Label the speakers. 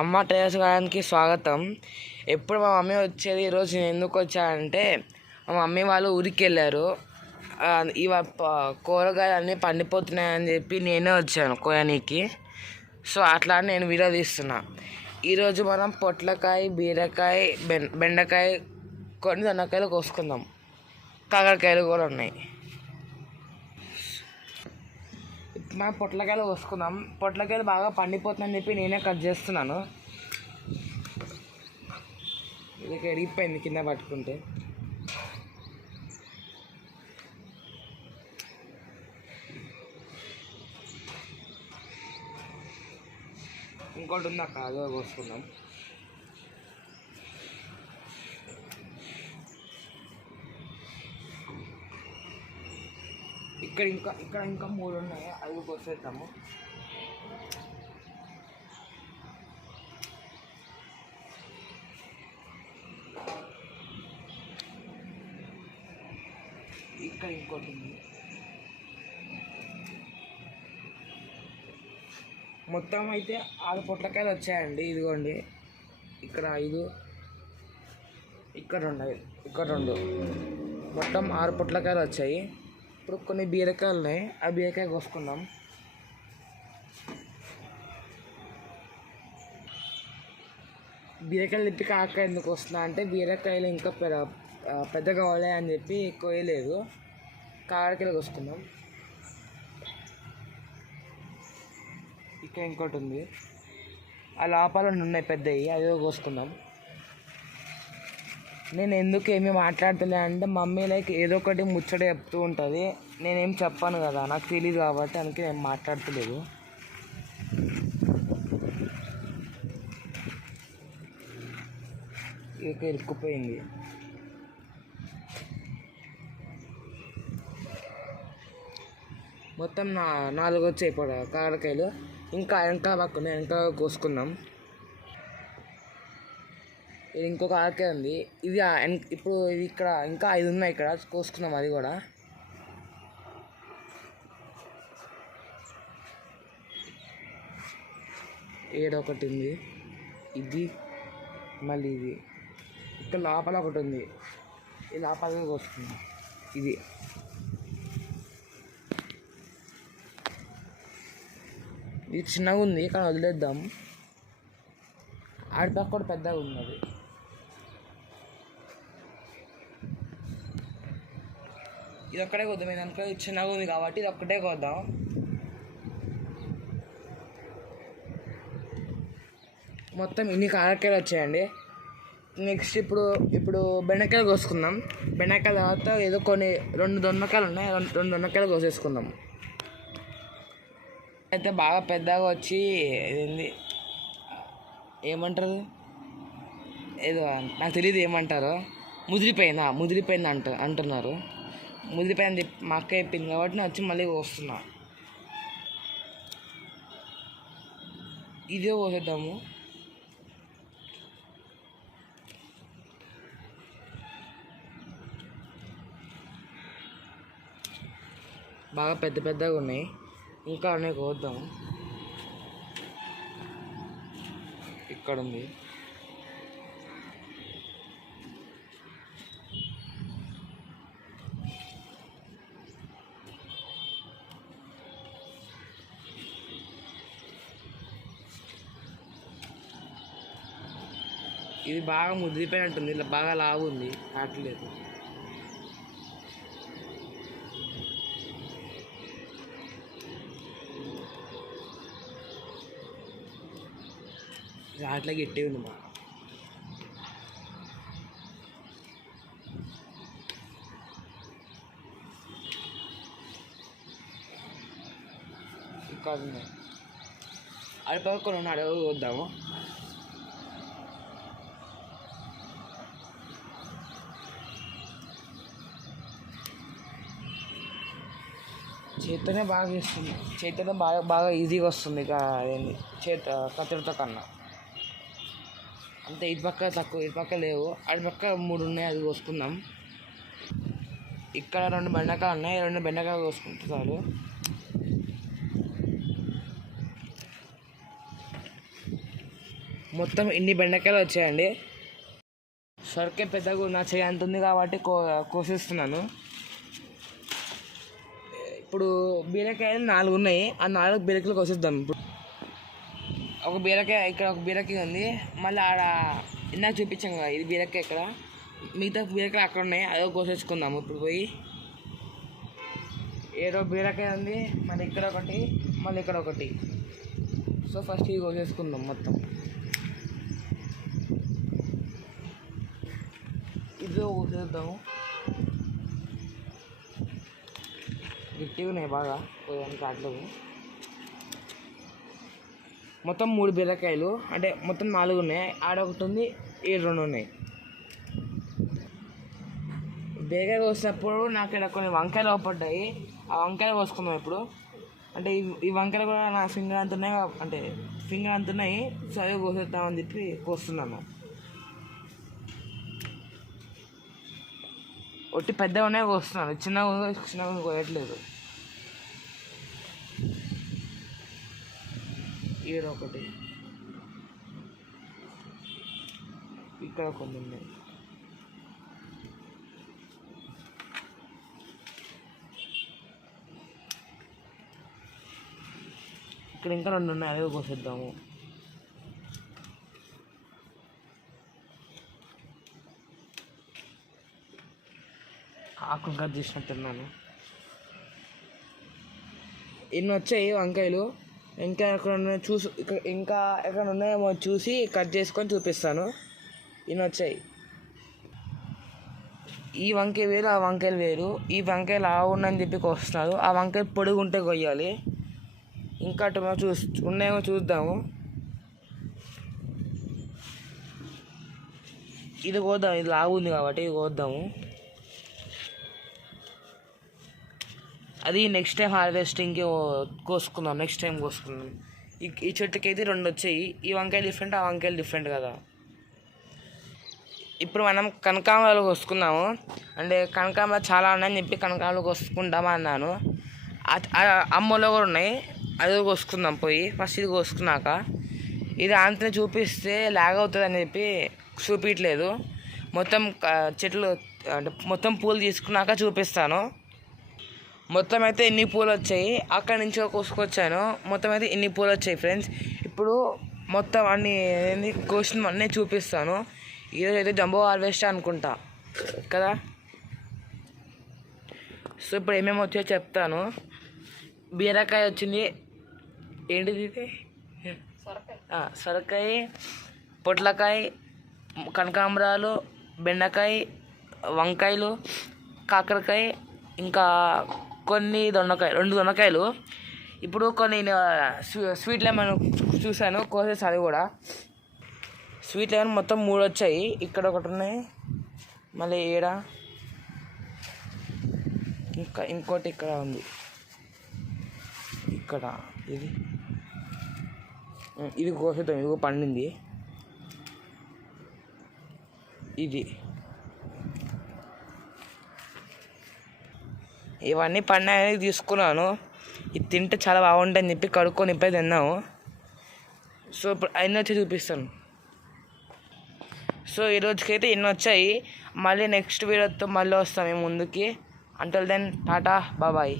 Speaker 1: అమ్మ టైలర్స్ గారికి స్వాగతం. ఎప్పుడు మా మమ్మీ వచ్చేది ఈరోజు నేను ఎందుకు వచ్చానంటే మా మమ్మీ వాళ్ళు ఊరికి వెళ్ళారు ఇవ కూరగాయలు అన్నీ పండిపోతున్నాయని చెప్పి నేనే వచ్చాను కోయనీకి సో అట్లా అని నేను వీడియో తీస్తున్నా. ఈరోజు మనం పొట్లకాయ బీరకాయ బెండకాయ కొన్ని దొండకాయలు కోసుకుందాం. కాకరకాయలు కూడా ఉన్నాయి. మనం పొట్లకాయలు కోసుకుందాం. పొట్లకాయలు బాగా పండిపోతుందని చెప్పి నేనే కట్ చేస్తున్నాను. ఇది ఎడిగిపోయింది కింద పట్టుకుంటే. ఇంకోటి ఉందా కాదు కోసుకుందాం. ఇక్కడ ఇంకా ఇక్కడ ఇంకా మూడు ఉన్నాయి. అవి కోసేద్దాము. ఇక్కడ ఇంకోటి ఉంది. మొత్తం అయితే ఆరు పొట్లకాయలు వచ్చాయండి. ఇదిగోండి. ఇక్కడ ఐదు ఇక్కడ రెండు ఇక్కడ రెండు. మొత్తం ఆరు పొట్లకాయలు వచ్చాయి. ఇప్పుడు కొన్ని బీరకాయలు ఉన్నాయి ఆ బీరకాయ కోసుకుందాం. బీరకాయలు తిప్పి కాకాయ ఎందుకు వస్తున్నా అంటే బీరకాయలు ఇంకా పెద్ద పెద్దగా కావాలి అని చెప్పి కోయలేదు. కాకరకాయలు కోసుకుందాం. ఇక్కడ ఇంకోటి ఉంది. ఆ లోపల ఉన్నాయి పెద్దవి అవి కోసుకుందాం. నేను ఎందుకు ఏమీ మాట్లాడతలే అంటే మమ్మీ లైక్ ఏదో ఒకటి ముచ్చట చెప్తూ ఉంటుంది. నేనేం చెప్పాను కదా నాకు తెలియదు కాబట్టి అందుకే నేను మాట్లాడతలేదు. ఇక ఇరుక్కుపోయింది. మొత్తం నా నాలుగు వచ్చాయి పొడ కాకరకాయలు ఇంకా ఇంకా పక్కన ఇంకా కోసుకుందాం. ఇది ఇంకొక ఆకే ఉంది. ఇది ఇప్పుడు ఇది ఇక్కడ ఇంకా ఐదు ఉన్నాయి ఇక్కడ కోసుకున్నాం అది కూడా. ఏడొకటి ఉంది. ఇది మళ్ళీ ఇది. ఇక్కడ లోపల ఒకటి ఉంది. ఈ లోపల కోసుకున్నాం ఇది. ఇది చిన్నగా ఉంది ఇక్కడ వదిలేద్దాం. ఆడిపక్క కూడా పెద్దగా ఉన్నది ఇది ఒక్కటే కొద్దాం ఏంటంటే ఇది చిన్నగా ఉంది కాబట్టి ఇది ఒక్కటే కొద్దాం. మొత్తం ఇన్ని కారకాయలు వచ్చాయండి. నెక్స్ట్ ఇప్పుడు ఇప్పుడు బెండకాయలు కోసుకుందాం. బెండకాయల తర్వాత ఏదో కొన్ని రెండు దొండకాయలు ఉన్నాయి. రెండు రెండు దొండకాయలు కోసేసుకుందాం. అయితే బాగా పెద్దగా వచ్చి ఏంది ఏమంటారు? ఏదో నాకు తెలియదు ఏమంటారు. ముదిరిపోయిందా? ముదిరిపోయింది అంట అంటున్నారు. ముదిరిపోయింది. మా అక్క చెప్పింది కాబట్టి నేను వచ్చి మళ్ళీ కోస్తున్నా ఇదే కోసేద్దాము బాగా పెద్ద పెద్దగా ఉన్నాయి. ఇంకా అనేక కోద్దాము ఇక్కడ ఉంది ఇది బాగా ముద్రిపోయినట్టుంది ఇలా బాగా లావు ఉంది కావట్లేదు అట్లా గట్టి ఉంది మా. ఇంకా ఉన్నాయి అడిపక్క వద్దాము? చేత్తోనే బాగా ఇస్తుంది చేతితో బాగా బాగా ఈజీగా వస్తుంది ఇక అదేంటి చేత కత్తిరితో కన్నా. అంతే ఇటు పక్క తక్కువ ఇటు పక్క లేవు. అటు పక్క మూడు ఉన్నాయి అది కోసుకుందాం. ఇక్కడ రెండు బెండకాయలు ఉన్నాయి రెండు బెండకాయలు కోసుకుంటున్నారు మొత్తం ఇన్ని బెండకాయలు వచ్చాయండి. సరికే పెద్దగా నా చేయి అంత ఉంది కాబట్టి కో కోసిస్తున్నాను. ఇప్పుడు బీరకాయలు నాలుగు ఉన్నాయి. ఆ నాలుగు బీరకాయలు కోసేద్దాం ఇప్పుడు. ఒక బీరకాయ ఇక్కడ ఒక బీరకాయ ఉంది. మళ్ళీ ఆడ ఇందాక చూపించాం కదా ఇది బీరకాయ ఇక్కడ. మిగతా బీరకాయలు అక్కడ ఉన్నాయి. అదో కోసేసుకుందాము ఇప్పుడు పోయి. ఏదో బీరకాయ ఉంది. మళ్ళీ ఇక్కడ ఒకటి మళ్ళీ ఇక్కడ ఒకటి. సో ఫస్ట్ ఇది కోసేసుకుందాం మొత్తం. ఇదో కోసేద్దాము. గట్టిగా ఉన్నాయి బాగా పోయానికి ఆటలు మొత్తం మూడు బీరకాయలు అంటే మొత్తం నాలుగు ఉన్నాయి. ఆడ ఒకటి ఉంది ఈ రెండు ఉన్నాయి. బీరకాయ కోసినప్పుడు నాకు ఇక్కడ కొన్ని వంకాయలు అవపడ్డాయి. ఆ వంకాయలు కోసుకున్నాం ఇప్పుడు. అంటే ఈ వంకాయలు కూడా నా ఫింగర్ అంత ఉన్నాయి అంటే ఫింగర్ అంత ఉన్నాయి. సరే కోసేద్దామని చెప్పి కోస్తున్నాను. ఒట్టి పెద్దగానే కోస్తున్నాను చిన్నగా చిన్నగా కోయట్లేదు ఈడ ఒకటి. ఇక్కడ కొన్ని ఉన్నాయి. ఇక్కడ ఇంకా రెండు ఉన్నాయి అవి కోసేద్దాము ఆకు కట్ చేసినట్టున్నాను వచ్చాయి వంకాయలు. ఇంకా ఎక్కడ ఉన్నాయో చూసి ఇంకా ఎక్కడ ఉన్నాయేమో చూసి కట్ చేసుకొని చూపిస్తాను. ఇన్ని వచ్చాయి. ఈ వంకాయ వేరు ఆ వంకాయలు వేరు. ఈ వంకాయలు ఆ ఉన్నాయని చెప్పి కోస్తున్నారు. ఆ వంకాయలు పొడుగు ఉంటే కొయ్యాలి. ఇంకా అటు చూ చూస్ ఉన్నాయేమో చూద్దాము. ఇది కోద్దాం. ఇది లాగుంది కాబట్టి ఇది కోద్దాము. అది నెక్స్ట్ టైం హార్వెస్టింగ్కి కోసుకుందాం. నెక్స్ట్ టైం కోసుకుందాం. ఈ చెట్టుకి అయితే రెండు వచ్చాయి. ఈ వంకాయలు డిఫరెంట్ ఆ వంకాయలు డిఫరెంట్ కదా. ఇప్పుడు మనం కనకాంబరాలు కోసుకున్నాము అంటే కనకాంబరాలు చాలా ఉన్నాయని చెప్పి కనకాంబరాలు కోసుకుంటామా అన్నాను. అమ్మలో కూడా ఉన్నాయి. అది కోసుకుందాం పోయి. ఫస్ట్ ఇది కోసుకున్నాక ఇది అంతనే చూపిస్తే లాగ్ అవుతుంది అని చెప్పి చూపించట్లేదు మొత్తం చెట్లు అంటే మొత్తం పూలు తీసుకున్నాక చూపిస్తాను. మొత్తం అయితే ఇన్ని పూలు వచ్చాయి అక్కడి నుంచి కోసుకొచ్చాను. మొత్తం అయితే ఇన్ని పూలు వచ్చాయి ఫ్రెండ్స్? ఇప్పుడు మొత్తం అన్ని ఏంది? కోసిన అన్నీ చూపిస్తాను. ఈరోజు అయితే జంబో హార్వెస్ట్ అనుకుంటా. కదా? సో ఇప్పుడు ఏమేమి వచ్చాయో చెప్తాను. బీరకాయ వచ్చింది. ఏంటిది ఇది? సొరకాయ పొట్లకాయ కనకాంబరాలు బెండకాయ వంకాయలు కాకరకాయ ఇంకా కొన్ని దొండకాయ రెండు దొండకాయలు. ఇప్పుడు కొన్ని స్వీట్ లెమన్ చూశాను కోసేసి అది కూడా. స్వీట్ లెమన్ మొత్తం మూడు వచ్చాయి ఇక్కడ ఒకటి ఉన్నాయి. మళ్ళీ ఏడ ఇంకా ఇంకోటి ఇక్కడ ఉంది. ఇక్కడ ఇది. ఇది కోసేద్దాం. ఇది పండింది. ఇది. ఇవన్నీ పండాయని తీసుకున్నాను. ఇది తింటే చాలా బాగుంటుందని చెప్పి కడుక్కొని ఇప్పుడే తిన్నాము. సో ఇప్పుడు అన్నీ వచ్చి చూపిస్తాను. సో ఈ రోజుకైతే ఎన్ని వచ్చాయి. మళ్ళీ నెక్స్ట్ వీడియోతో మళ్ళీ వస్తాం మేము ముందుకి. అంటల్ దెన్ టాటా బాబాయ్